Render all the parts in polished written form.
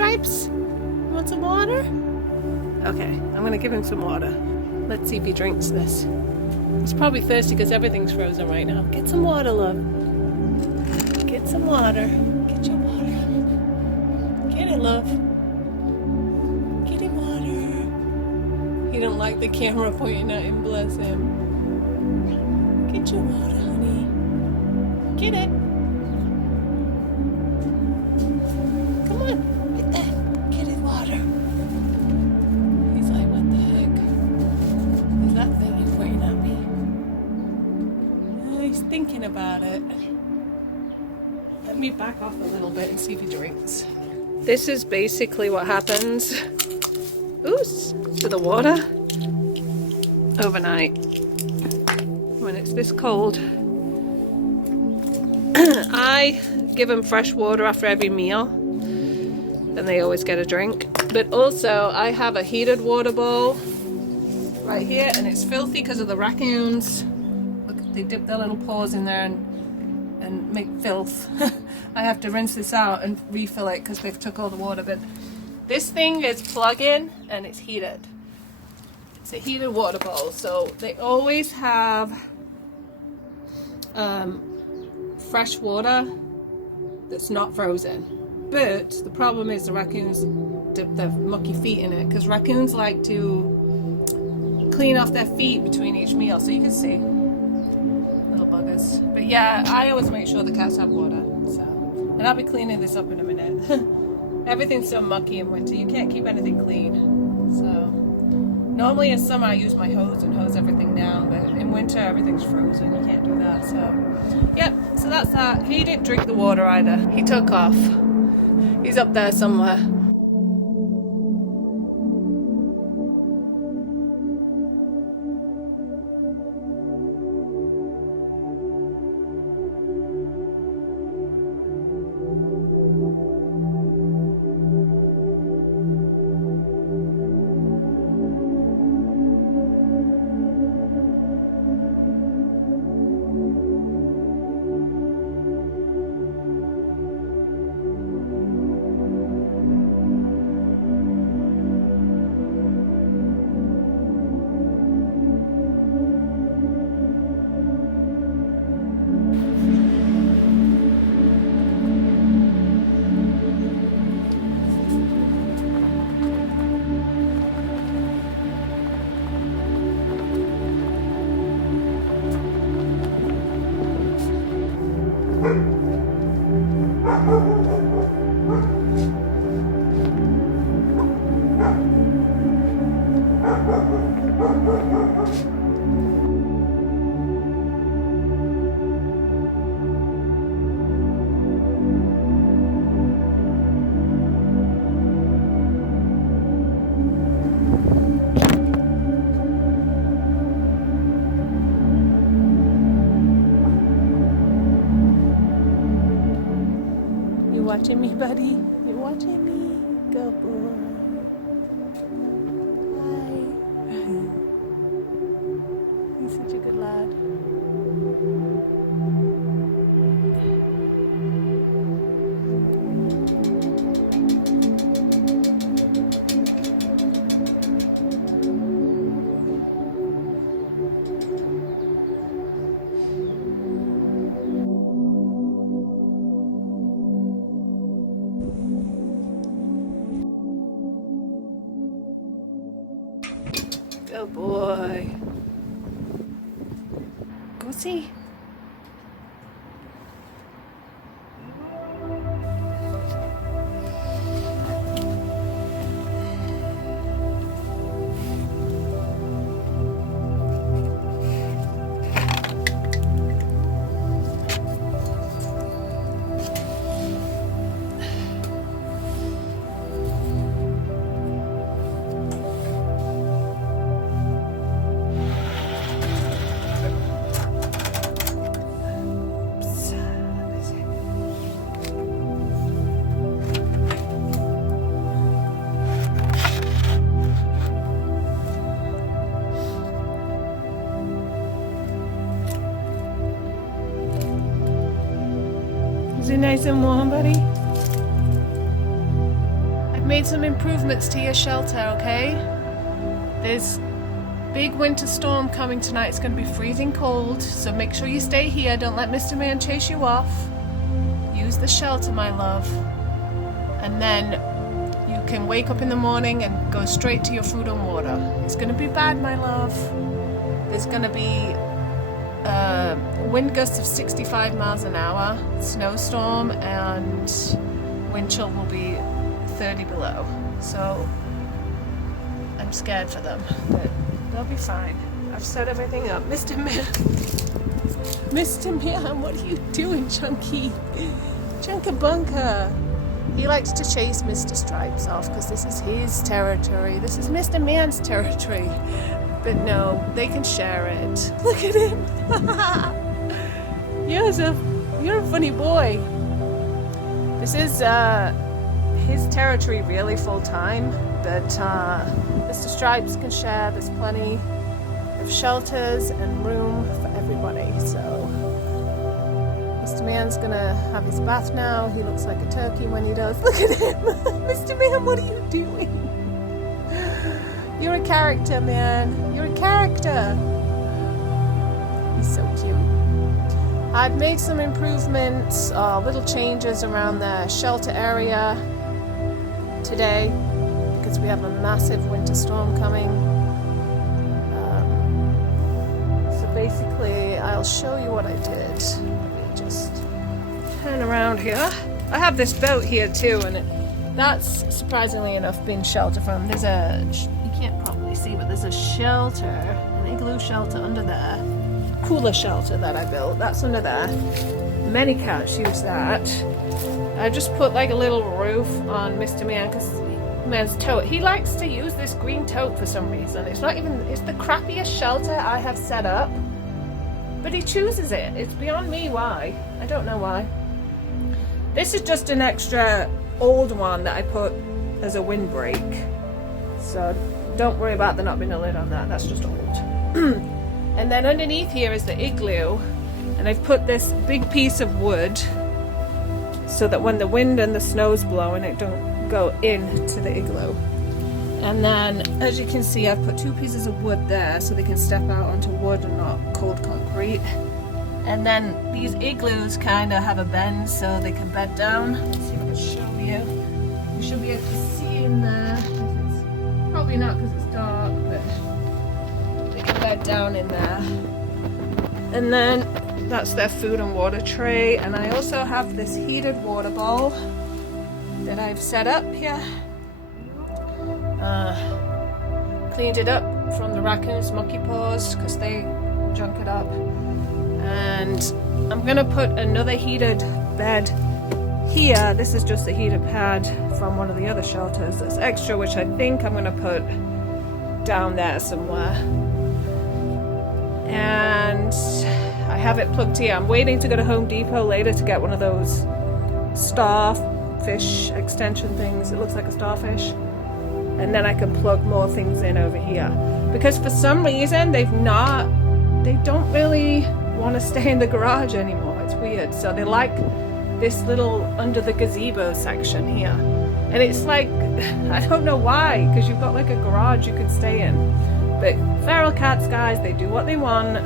Stripes? You want some water? Okay, I'm gonna give him some water. Let's see if he drinks this. He's probably thirsty because everything's frozen right now. Get some water, love. Get some water. Get your water. Get it, love. Get him water. He don't like the camera pointing at him, bless him. Get your water, honey. Get it. Come on, get that. Get his water. He's like, what the heck? Is that thing he's pointing at me? He's thinking about it. Let me back off a little bit and see if he drinks. This is basically what happens to the water overnight when it's this cold. I give them fresh water after every meal and they always get a drink, but also I have a heated water bowl right here and it's filthy because of the raccoons. Look, they dip their little paws in there and make filth. I have to rinse this out and refill it because they've took all the water, but this thing is plug-in and it's heated. It's a heated water bowl, so they always have fresh water that's not frozen. But the problem is the raccoons dip their mucky feet in it because raccoons like to clean off their feet between each meal, so you can see little buggers. But yeah, I always make sure the cats have water. So, and I'll be cleaning this up in a minute. Everything's so mucky in winter, you can't keep anything clean. So normally in summer I use my hose and hose everything down, but in winter everything's frozen, you can't do that. So yep, so that's that. He didn't drink the water either. He took off. He's up there somewhere. Watching me, buddy? You're watching me? Good boy. Hi. He's such a good lad. Good boy. Go see. Is it nice and warm, buddy? I made some improvements to your shelter, okay? There's big winter storm coming tonight. It's going to be freezing cold, so make sure you stay here. Don't let Mr. Man chase you off. Use the shelter, my love. And then you can wake up in the morning and go straight to your food and water. It's going to be bad, my love. There's going to be wind gusts of 65 miles an hour, snowstorm, and wind chill will be 30 below. So I'm scared for them, but they'll be fine. I've set everything up. Mr. Man, what are you doing, Chunky? Chunkabunka. He likes to chase Mr. Stripes off because this is his territory. This is Mr. Man's territory. But no, they can share it. Look at him. You're a funny boy. This is his territory really full time, but Mr. Stripes can share. There's plenty of shelters and room for everybody. So Mr. Man's gonna have his bath now. He looks like a turkey when he does. Look at him. Mr. Man, what are you doing? You're a character, man. You're a character. He's so cute. I've made some improvements, little changes around the shelter area today because we have a massive winter storm coming. So basically, I'll show you what I did. Let me just turn around here. I have this boat here too, and that's surprisingly enough been shelter from. There's a, you can't probably see, but there's a shelter, an igloo shelter under there. Cooler shelter that I built, that's under there. Many cats use that. I just put like a little roof on Mr. Man because Man's tote. He likes to use this green tote for some reason. It's not even, it's the crappiest shelter I have set up, but he chooses it. It's beyond me why. I don't know why. This is just an extra old one that I put as a windbreak. So don't worry about there not being a lid on that. That's just old. And then underneath here is the igloo, and I've put this big piece of wood so that when the wind and the snow's blowing, it don't go into the igloo. And then, as you can see, I've put 2 pieces of wood there so they can step out onto wood and not cold concrete. And then these igloos kind of have a bend so they can bed down. Let's see if I can show you. You should be able to see in there. It's probably not because it's dark, but bed down in there. And then that's their food and water tray, and I also have this heated water bowl that I've set up here. Cleaned it up from the raccoons' monkey paws because they junk it up, and I'm gonna put another heated bed here. This is just a heated pad from one of the other shelters that's extra, which I think I'm gonna put down there somewhere. And I have it plugged here. I'm waiting to go to Home Depot later to get one of those starfish extension things. It looks like a starfish. And then I can plug more things in over here. Because for some reason, they don't really want to stay in the garage anymore. It's weird. So they like this little under the gazebo section here. And it's like, I don't know why, because you've got like a garage you can stay in. But feral cats, guys, they do what they want,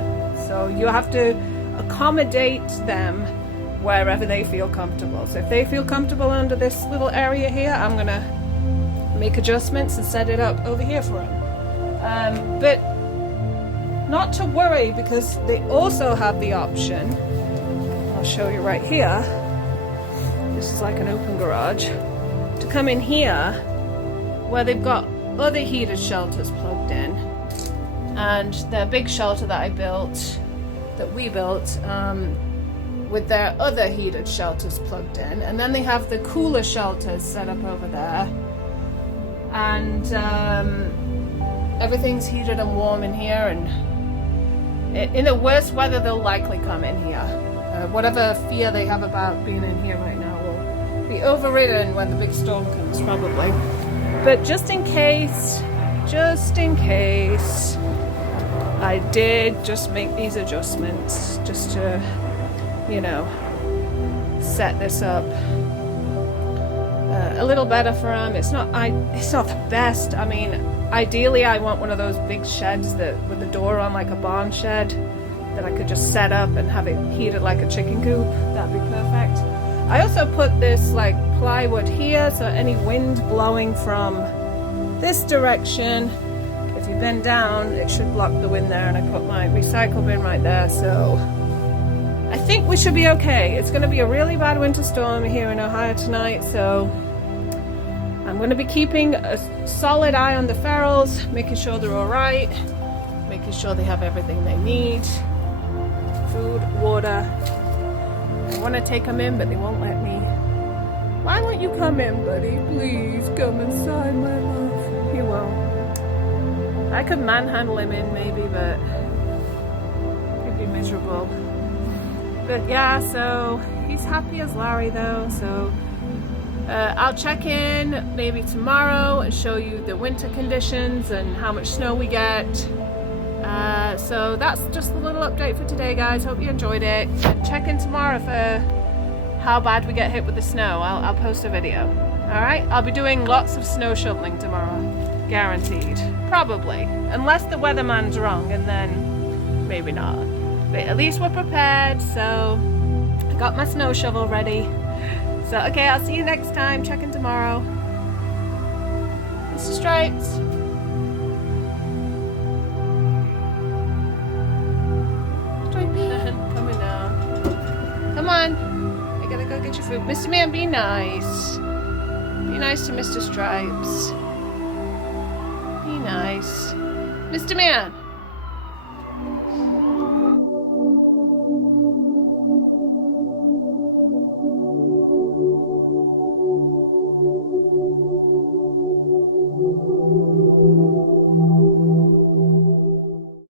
so you have to accommodate them wherever they feel comfortable. So if they feel comfortable under this little area here, I'm gonna make adjustments and set it up over here for them. But not to worry, because they also have the option, I'll show you right here, this is like an open garage, to come in here where they've got other heated shelters plugged in. And the big shelter that we built, with their other heated shelters plugged in, and then they have the cooler shelters set up over there, and everything's heated and warm in here, and in the worst weather they'll likely come in here. Whatever fear they have about being in here right now will be overridden when the big storm comes, probably. But just in case, I did just make these adjustments just to, you know, set this up a little better for him. It's not the best. I mean, ideally I want one of those big sheds that with the door on, like a barn shed, that I could just set up and have it heated like a chicken coop. That'd be perfect. I also put this like plywood here, so any wind blowing from this direction, if you bend down, it should block the wind there. And I put my recycle bin right there, so I think we should be okay. It's going to be a really bad winter storm here in Ohio tonight, so I'm going to be keeping a solid eye on the ferals, making sure they're all right, making sure they have everything they need, food, water. I want to take them in, but they won't let me. Why won't you come in, buddy? Please come inside, my love. He won't. I could manhandle him in maybe, but he'd be miserable. But yeah, so he's happy as Larry though, so I'll check in maybe tomorrow and show you the winter conditions and how much snow we get. So that's just a little update for today, guys. Hope you enjoyed it. Check in tomorrow for how bad we get hit with the snow. I'll post a video. Alright, I'll be doing lots of snow shoveling tomorrow. Guaranteed. Probably. Unless the weatherman's wrong, and then maybe not. But at least we're prepared, so I got my snow shovel ready. So, okay, I'll see you next time. Check in tomorrow. Mr. Stripes. Coming down. Come on. I gotta go get your food. Mr. Man, be nice. Be nice to Mr. Stripes. Be nice. Mr. Man.